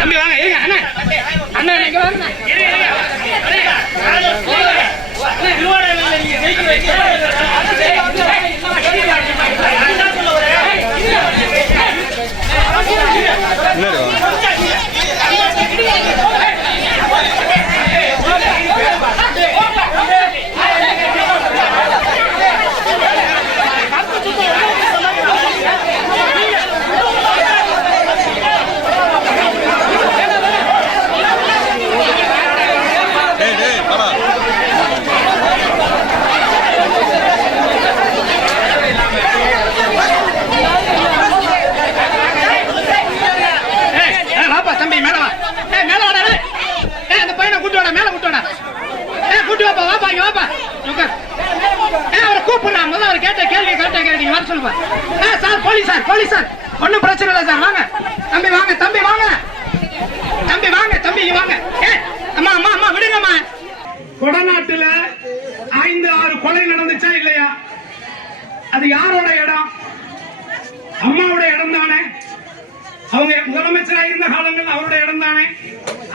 தம்பி வாங்க இருங்க அண்ணா அண்ணா இங்க வாங்க ஒன்னும் பிரச்சனை இல்லை சார் வாங்க தம்பி வாங்க தம்பி வாங்க தம்பி வாங்க தம்பி வாங்க அம்மா அம்மா அம்மா விடுங்கம்மா கொடநாட்டுல 5-6 கொலை நடந்துச்சா இல்லையா அது யாரோட இடம் அம்மாவோட இடம் தானே அவங்க முதலமைச்சராக இருந்த காலங்கள் அவரோட இடம் தானே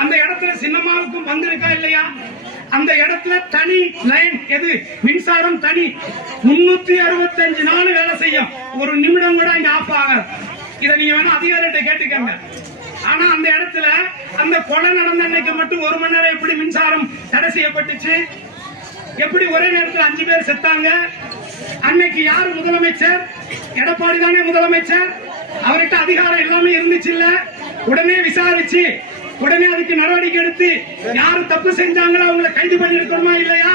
அந்த இடத்துல சின்னம்மாவுக்கும் வந்திருக்கா இல்லையா அந்த இடத்துல தனி லைன் எது மின்சாரம் தனி 365 நாள் வேலை செய்யும் ஒரு நிமிடம் கூட இங்க ஆஃப் ஆகாது இதை நீங்க வேணா அதிகாரிகிட்ட கேட்டுக்கங்க ஆனா அந்த இடத்துல அந்த கொலை நடந்த அன்னைக்கு மட்டும் 1 மணி நேரம் எப்படி மின்சாரம் தடை செய்யப்பட்டுச்சு எப்படி ஒரே நேரத்தில் 5 பேர் செத்தாங்க அன்னைக்கு யாரு முதலமைச்சர் எடப்பாடி தானே முதலமைச்சர் அவர்கிட்ட அதிகாரம் எல்லாமே இருந்துச்சு இல்ல உடனே விசாரிச்சு உடனே அதுக்கு நடவடிக்கை எடுத்து யாரு தப்பு செஞ்சாங்களோ அவங்களை கைது பண்ணி இருக்கணுமா இல்லையா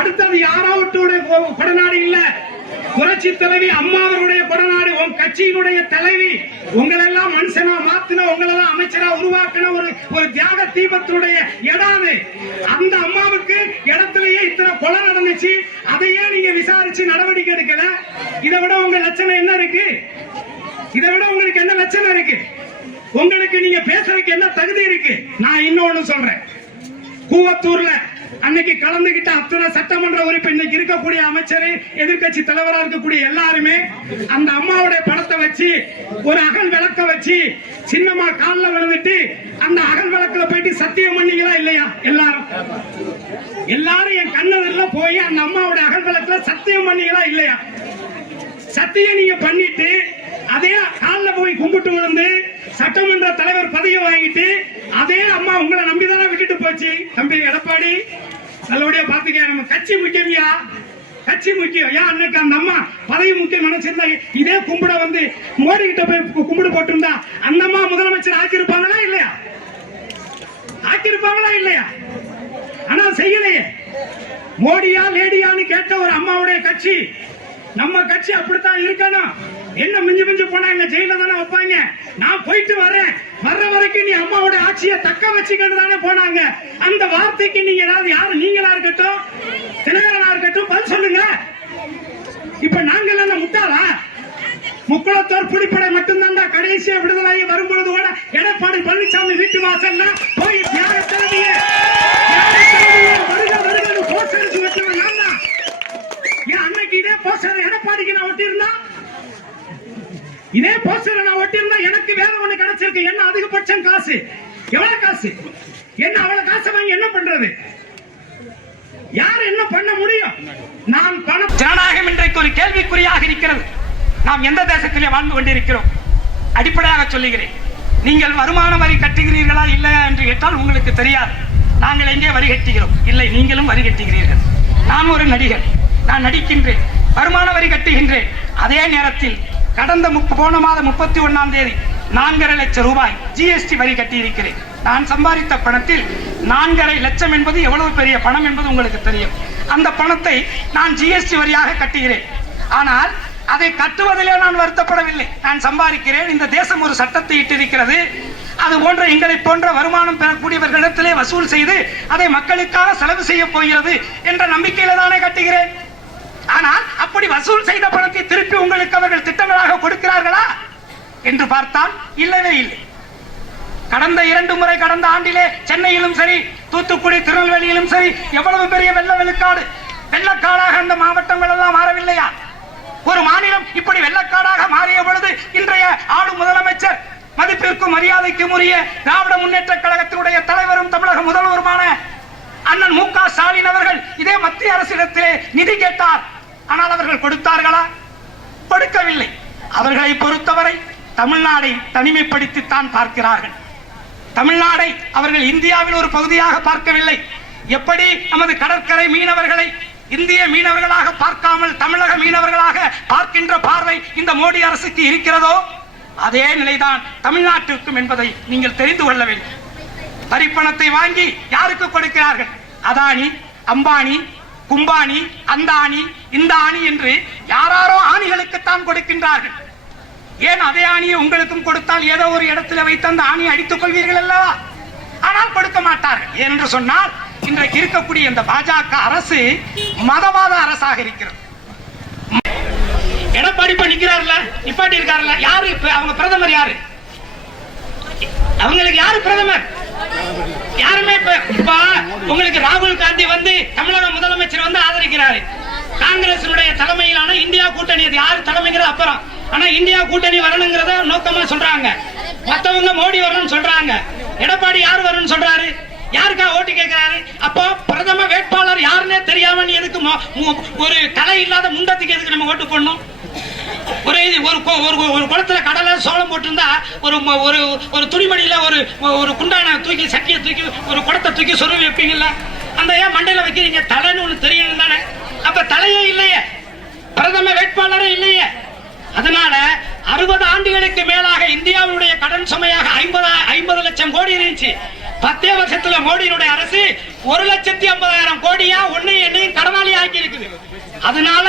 அடுத்தது யாராவட்டோட கொடநாடு இல்ல புரட்சி தலைவி அம்மாவருடைய கொடநாடு உங்க கட்சியினுடைய தலைவி உங்களெல்லாம் மனுஷனா மாத்தின உங்களெல்லாம் அமைச்சரா உருவாக்கின ஒரு தியாக தீபத்துடைய இடம் அந்த அம்மாவுக்கு இடத்திலேயே இத்தனை கொலை நடந்துச்சு அதையே நீங்க விசாரிச்சு நடவடிக்கை எடுக்கல இதை விட உங்க லட்சணம் என்ன இருக்கு இதை விட உங்களுக்கு என்ன லட்சணம் இருக்கு உங்களுக்கு நீங்க பேசுறதுக்கு என்ன தகுதி இருக்கு நான் இன்னொன்னு சொல்றேன் கூவத்தூர்ல அன்னைக்கு கலந்துகிட்ட அத்தனை சட்டமன்ற உறுப்பினர் இன்னைக்கு இருக்கக்கூடிய அமைச்சர் எதிர்கட்சி தலைவராக இருக்கக்கூடிய எல்லாருமே அந்த அம்மாவுடைய படத்தை வச்சு ஒரு அகல் விளக்க வச்சு சின்னம்மா காலில் விழுந்துட்டு அந்த அகல் விளக்குல போயிட்டு சத்தியம் பண்ணீங்களா இல்லையா எல்லாரும் என் கண்ணெதிரில போய் அந்த அம்மாவுடைய அகல் விளக்குல சத்தியம் பண்ணீங்களா இல்லையா சத்தியம் நீங்க பண்ணிட்டு அதே காலில் போய் கும்பிட்டு விழுந்து சட்டமன்ற தலைவர் பதவியை வாங்கிட்டு அதே அம்மா உங்களை நம்பிதானே விட்டுட்டு போச்சு தம்பி எடப்பாடி நல்லபடியா பாத்துக்க நம்ம கட்சி முக்கியம்யா கட்சி முக்கியம் ஏன் அன்னைக்கு அந்த அம்மா பதவி முக்கியம் நினைச்சிருந்தா இதே கும்பிட வந்து மோடி கிட்ட போய் கும்பிடு போட்டிருந்தா அந்த அம்மா முதலமைச்சர் ஆக்கியிருப்பாங்களா இல்லையா ஆக்கியிருப்பாங்களா இல்லையா ஆனா செய்யலையே மோடியா லேடியான்னு கேட்ட ஒரு அம்மாவுடைய கட்சி நம்ம கட்சி அப்படித்தான் இருக்கணும் என்ன மிஞ்சு மிஞ்சு போனா எங்க ஜெயில தானே வைப்பாங்க நான் போயிட்டு வரேன் வர்ற வரைக்கும் நீ அம்மாவோட ஆட்சியை தக்க வச்சுக்கிட்டு தானே போனாங்க அந்த வார்த்தைக்கு நீங்க ஏதாவது யாரு நீங்களா இருக்கட்டும் தினகரனா இருக்கட்டும் பதில் சொல்லுங்க இப்ப நாங்க எல்லாம் முட்டாளா முக்குளத்தோர் புலிப்படை மட்டும்தான் கடைசியா விடுதலாகி வரும்பொழுது கூட எடப்பாடி பழனிசாமி வீட்டு வாசல்ல போய் தியாக தலைவிய வருக வருக போஸ்டர் அடிச்சு வச்சவன் நான் தான் ஏன் அன்னைக்கு இதே போஸ்டர் எடப்பாடிக்கு நான் ஒட்டியிருந்தா இதே போஸ்டர் நான் ஒட்டியிருந்தா எனக்கு வேற ஒண்ணு கிடைச்சிருக்கு என்ன அதிகபட்சம் காசு எவ்வளவு காசு என்ன அவ்வளவு காசை வாங்கி என்ன பண்றது யார் என்ன பண்ண முடியும் நாம் பணம் ஜனநாயகம் இன்றைக்கு ஒரு கேள்விக்குறியாக இருக்கிறது நாம் எந்த தேசத்திலே வாழ்ந்து கொண்டிருக்கிறோம் அடிப்படையாக சொல்லுகிறேன் நீங்கள் வருமான வரி கட்டுகிறீர்களா இல்லையா என்று கேட்டால் உங்களுக்கு தெரியாது நாங்கள் எங்கே வரி கட்டுகிறோம் இல்லை நீங்களும் வரி கட்டுகிறீர்கள் நான் ஒரு நடிகர் நான் நடிக்கின்றேன் வருமான வரி கட்டுகின்றேன் அதே நேரத்தில் கடந்த போன மாதம் 31ஆம் தேதி 4.5 லட்சம் ரூபாய் ஜிஎஸ்டி வரி கட்டியிருக்கிறேன் நான் சம்பாதித்த பணத்தில் 4.5 லட்சம் என்பது எவ்வளவு பெரிய பணம் என்பது உங்களுக்கு தெரியும் அந்த பணத்தை நான் ஜிஎஸ்டி வரியாக கட்டுகிறேன் ஆனால் அதை கட்டுவதிலே நான் வருத்தப்படவில்லை நான் சம்பாதிக்கிறேன் இந்த தேசம் ஒரு சட்டத்தை இட்டிருக்கிறது அது போன்ற எங்களை போன்ற வருமானம் பெறக்கூடியவர்களிடத்திலே வசூல் செய்து அதை மக்களுக்காக செலவு செய்ய போகிறது என்ற நம்பிக்கையில தானே கட்டுகிறேன் ஆனால் அப்படி வசூல் செய்த பணத்தை திருப்பி உங்களுக்கு அவர்கள் திட்டங்களாக கொடுக்கிறார்களா என்று பார்த்தால் இல்லவே இல்லை கடந்த 2 முறை கடந்த ஆண்டிலே சென்னையிலும் சரி தூத்துக்குடி திருநெல்வேலியிலும் சரி எவ்வளவு பெரிய வெள்ளக்காடாக அந்த மாவட்டங்கள் எல்லாம் மாறவில்லையா ஒரு மாநிலம் இப்படி வெள்ளக்காடாக மாறிய பொழுது இன்றைய ஆளும் முதலமைச்சர் மரியாதைக்கு உரிய திராவிட முன்னேற்ற கழகத்தினுடைய தலைவரும் தமிழக முதல்வருமான அண்ணன் மு.க. ஸ்டாலின் அவர்கள் இதே மத்திய அரசிடத்திலே நிதி கேட்டார். ஆனால் அவர்கள் கொடுத்தார்களா? கொடுக்கவில்லை. அவர்களை பொறுத்தவரை தமிழ்நாடை தனிமைப்படுத்தித்தான் பார்க்கிறார்கள். தமிழ்நாடை அவர்கள் இந்தியாவில் ஒரு பகுதியாக பார்க்கவில்லை. எப்படி நமது கடற்கரை மீனவர்களை இந்திய மீனவர்களாக பார்க்காமல் தமிழக மீனவர்களாக பார்க்கின்ற பார்வை இந்த மோடி அரசுக்கு இருக்கிறதோ அதே நிலைதான் தமிழ்நாட்டிற்கும் என்பதை நீங்கள் தெரிந்து கொள்ள வேண்டும். வரிப்பணத்தை வாங்கி யாருக்கு கொடுக்கிறார்கள்? அதானி, அம்பானி, கும்பானி, அந்த ஆணி, இந்த ஆணி என்று யாராரோ ஆணிகளுக்குத்தான் கொடுக்கின்றார்கள். ஏன் அதே ஆணியை உங்களுக்கும் கொடுத்தால் ஏதோ ஒரு இடத்துல வைத்து அந்த ஆணியை அடித்துக் கொள்வீர்கள் அல்லவா? ஆனால் கொடுக்க மாட்டார்கள். என்று சொன்னால் இன்றைக்கு இருக்கக்கூடிய இந்த பாஜக அரசு மதவாத அரசாக இருக்கிறது. எடப்பாடி நிக்கிறார்ல, நிப்பாட்டி இருக்காருல்ல, யாரு அவங்க பிரதமர்? யாரு அவங்களுக்கு? யாரு பிரதமர்? யாருமே இப்ப உங்களுக்கு ராகுல் காந்தி வந்து தமிழக முதலமைச்சர் வந்து ஆதரிக்கிறாரு. காங்கிரஸ் தலைமையிலான இந்தியா கூட்டணி, அது யாரு தலைமைங்கிறது அப்புறம். ஆனா இந்தியா கூட்டணி வரணுங்கிறத நோக்கமா சொல்றாங்க. மத்தவங்க மோடி வரணும்னு சொல்றாங்க. எடப்பாடி யாரு வரணும்னு சொல்றாரு? யாருக்கா ஓட்டு கேட்கிறாரு? அப்போ பிரதம வேட்பாளர் யாருன்னே தெரியாம நீ எதுக்கு ஒரு தலை இல்லாத முண்டத்துக்கு எதுக்கு நம்ம ஓட்டு போடணும்? ஒரு குளத்துல கடலை சோளம் போட்டிருந்தா ஒரு துணிமணியில ஒரு குண்டான தூக்கி சட்டியை தூக்கி ஒரு குடத்தை தூக்கி சொருவி வைப்பீங்கல்ல, அந்த ஏன் மண்டையில வைக்கிறீங்க? தலைன்னு ஒண்ணு தெரியணும் தானே. அப்ப தலையே இல்லையே, பிரதம வேட்பாளரே இல்லையே. அதனால 60 ஆண்டுகளுக்கு மேலாக இந்தியாவுடைய கடன் சுமையாக 50 லட்சம் கோடி இருந்துச்சு. 10 வருஷத்துல மோடியினுடைய அரசு 1,50,000 கோடியா என்னையும் கடனாளி ஆக்கி இருக்குது. அதனால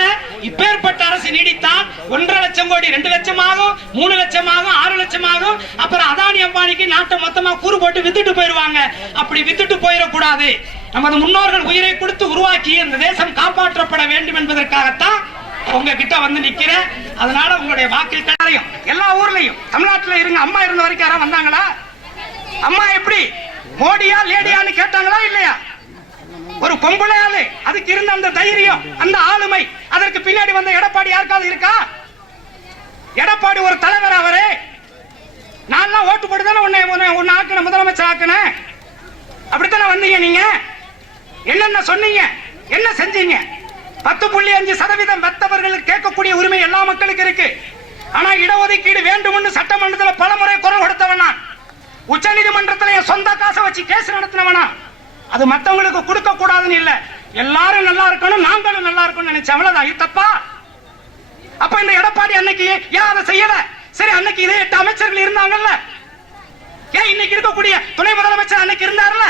இப்பேற்பட்ட அரசு நீடித்தால் 1.5 லட்சம் கோடி 2 லட்சம் ஆகும், 3 லட்சம் ஆகும், 6 லட்சம் ஆகும். அப்புறம் அதானி அம்பானிக்கு நாட்டை மொத்தமா கூறு போட்டு வித்துட்டு போயிருவாங்க. அப்படி வித்துட்டு போயிடக்கூடாது. நமது முன்னோர்கள் உயிரை கொடுத்து உருவாக்கி இந்த தேசம் காப்பாற்றப்பட வேண்டும் என்பதற்காகத்தான் உங்ககிட்ட வந்து நிக்கிறேன். அதனால உங்களுடைய வாக்கில் கட்டாயம் எல்லா ஊர்லயும் தமிழ்நாட்டில் இருங்க. அம்மா இருந்த வரைக்கும் யாரும் வந்தாங்களா? அம்மா எப்படி மோடியா லேடியான்னு கேட்டாங்களா இல்லையா? ஒரு பொம்பளை ஆளு, அதுக்கு இருந்த அந்த தைரியம், அந்த ஆளுமை, அதற்கு பின்னாடி வந்த எடப்பாடி யாருக்காவது இருக்கா? எடப்பாடி ஒரு தலைவர். அவரு நான் ஓட்டு போட்டு தானே உன்னை ஆக்கின முதலமைச்சர் ஆக்கினேன். அப்படித்தானே வந்தீங்க. நீங்க என்னென்ன சொன்னீங்க, என்ன செஞ்சீங்க? 10.5% வெத்தவர்களுக்கு கேட்கக்கூடிய உரிமை எல்லா மக்களுக்கு இருக்கு. ஆனா இடஒதுக்கீடு வேண்டும் சட்டமன்றத்தில் பலமுறை குரல் கொடுத்தவன் நான். உச்ச நீதிமன்றத்தில் என் சொந்த காசை வச்சு கேஸ் நடத்தினவனா. அது மத்தவங்களுக்கு கொடுக்க கூடாதுன்னு இல்ல, எல்லாரும் நல்லா இருக்கணும், நாங்களும் நல்லா இருக்கணும் நினைச்சேன். அவ்வளவுதான். இது தப்பா? அப்ப இந்த எடப்பாடி அன்னைக்கு ஏன் அதை செய்யல? சரி, அன்னைக்கு இதே 8 அமைச்சர்கள் இருந்தாங்கல்ல, ஏன் இன்னைக்கு இருக்கக்கூடிய துணை முதலமைச்சர் அன்னைக்கு இருந்தாருல்ல?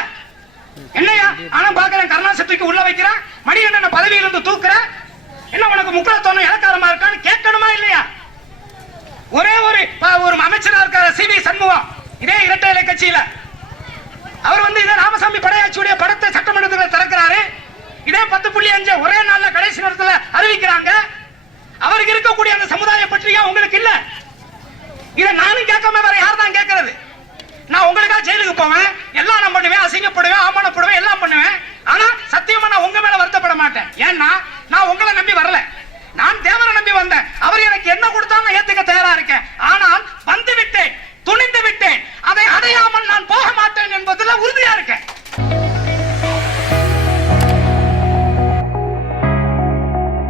என்னையா ஆனா பாக்குறேன் கருணாசத்துக்கு உள்ள வைக்கிறேன், மணிகண்டன் பதவியிலிருந்து தூக்குற, என்ன உனக்கு முக்கியத்துவம் இலக்காரமா இருக்கான்னு கேட்கணுமா இல்லையா? ஒரே ஒரு அமைச்சரா இருக்காரு சி.வி. சண்முகம், இதே இரட்டை இலை கட்சியில. அவர் வந்து இதே ராமசாமி படையாட்சியுடைய படத்தை சட்டமன்றத்தில் திறக்கிறாரு. இதே 10.5 ஒரே நாள்ல கடைசி நேரத்தில் அறிவிக்கிறாங்க. அவருக்கு இருக்கக்கூடிய அந்த சமுதாய பற்றியா உங்களுக்கு இல்ல? இதை நானும் கேட்காம வேற யார் தான் கேட்கறது? நான் உங்களுக்காக ஜெயிலுக்கு போவேன், எல்லாம் நான் பண்ணுவேன், அசிங்கப்படுவேன், அவமானப்படுவேன், எல்லாம் பண்ணுவேன். ஆனா சத்தியமா நான் உங்க மேல வருத்தப்பட மாட்டேன். ஏன்னா நான் உங்களை நம்பி வரல, நான் தேவரை நம்பி வந்தேன். அவர் எனக்கு என்ன கொடுத்தாலும் ஏத்துக்க தயாரா இருக்கேன்.